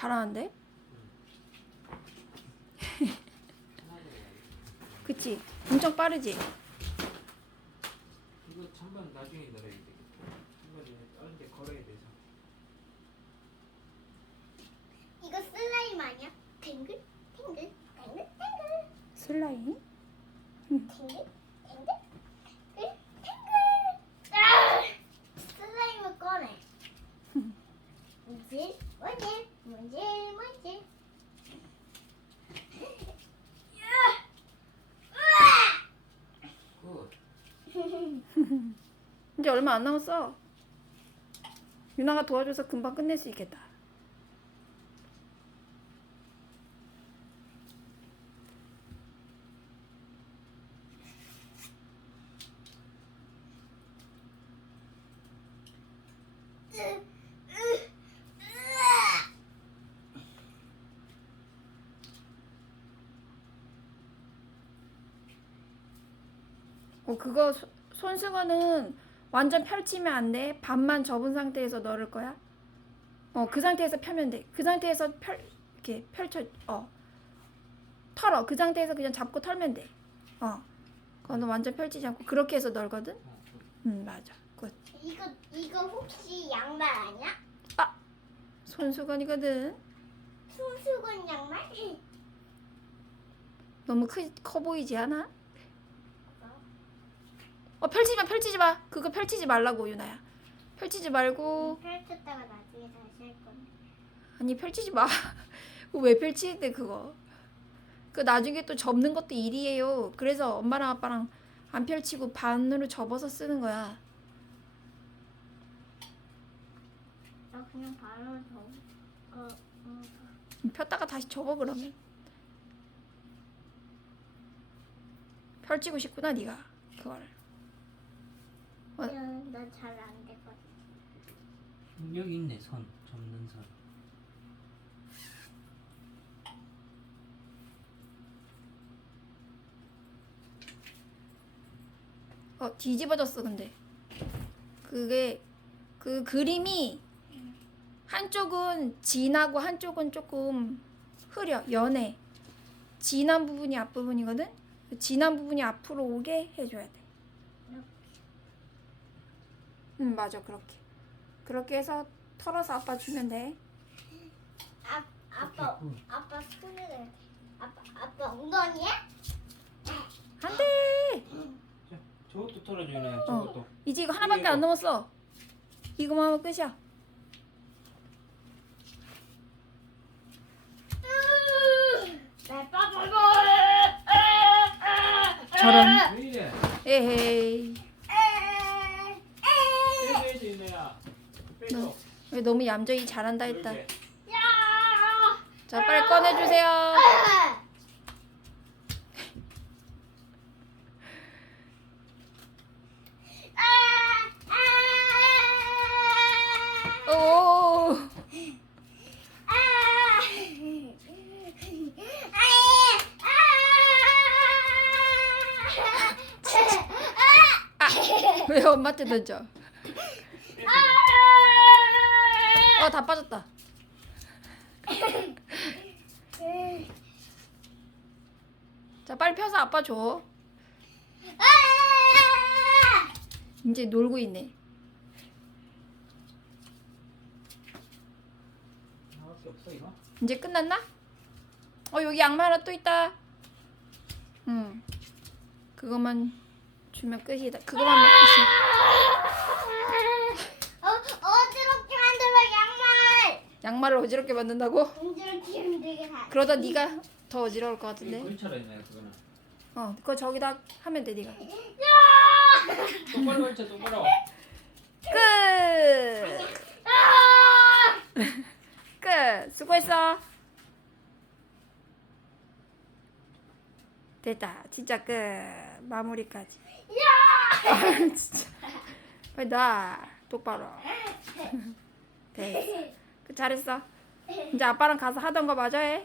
잘하는데? 그치? 엄청 빠르지? 이거 잠깐 나중에 넣어야 되겠다. 한번 다른 데 걸어야 돼서. 이거 슬라임 아니야? 탱글 탱글 탱글 탱글 슬라임? 탱글 탱글 아! 슬라임을 꺼내 뭐지 뭐지 야! 굿. 이제 얼마 안 남았어. 유나가 도와줘서 금방 끝낼 수 있겠다. 어, 그거 소- 손수건은 완전 펼치면 안 돼. 반만 접은 상태에서 넣을 거야. 어, 그 상태에서 펴면 돼. 그 상태에서 펼 이렇게 펼쳐 어. 털어. 그 상태에서 그냥 잡고 털면 돼. 어. 그거는 완전 펼치지 않고 그렇게 해서 널거든. 어, 굿. 음, 맞아. 굿. 이거 이거 혹시 양말 아니야? 손수건이거든. 손수건 양말? 너무 크, 커 보이지 않아? 어, 펼치지 마. 펼치지 마. 그거 펼치지 말라고, 유나야. 펼치지 말고 펼쳤다가 나중에 다시 할 건데. 아니 펼치지 마. 그거 왜 펼치는데 그거? 그 나중에 또 접는 것도 일이에요. 그래서 엄마랑 아빠랑 안 펼치고 반으로 접어서 쓰는 거야. 나 그냥 바로 저 어, 어. 폈다가 다시 접어 그러면. 펼치고 싶구나 네가 그걸. 어. 난잘 안 되거든. 음, 여기 있네 선 접는 선. 어 뒤집어졌어 근데. 그게 그 그림이 한쪽은 진하고 한쪽은 조금 흐려 연해. 진한 부분이 앞부분이거든. 그 진한 부분이 앞으로 오게 해줘야 돼. 이렇게. 응 맞아 그렇게. 그렇게 해서 털어서 아빠 주면 돼. 아 아빠. 아빠 해야 돼. 아빠 아빠 엉덩이야? 안 돼. 자, 저것도 털어주네. 저것도. 이제 이거 하나밖에 안 남았어. 이거만 하면 끝이야. 저런. 왜 이래? 에헤이. 빼줘야지 이내야. 빼줘. 왜 너무 얌전히 잘한다 했다. 자 빨리 꺼내주세요. 오. 왜 엄마한테 던져? 어 다 빠졌다. 자 빨리 펴서 아빠 줘. 이제 놀고 있네. 이제 끝났나? 어 여기 양말 하나 또 있다. 응. 그것만 주면 끝이다. 그거만 하면 끝이야. 어, 어지럽게 만들어 양말. 양말을 어지럽게 만든다고? 다. 그러다 네가 더 어지러울 것 같은데. 그거는. 어, 그거 저기다 하면 돼 네가. 똑바로 걸쳐 똑바로. 끝. 끝. 수고했어. 됐다. 진짜 끝. 마무리까지. 야! 진짜. 빨리 놔. 똑바로. 됐어. 그 잘했어. 이제 아빠랑 가서 하던 거 마저 해.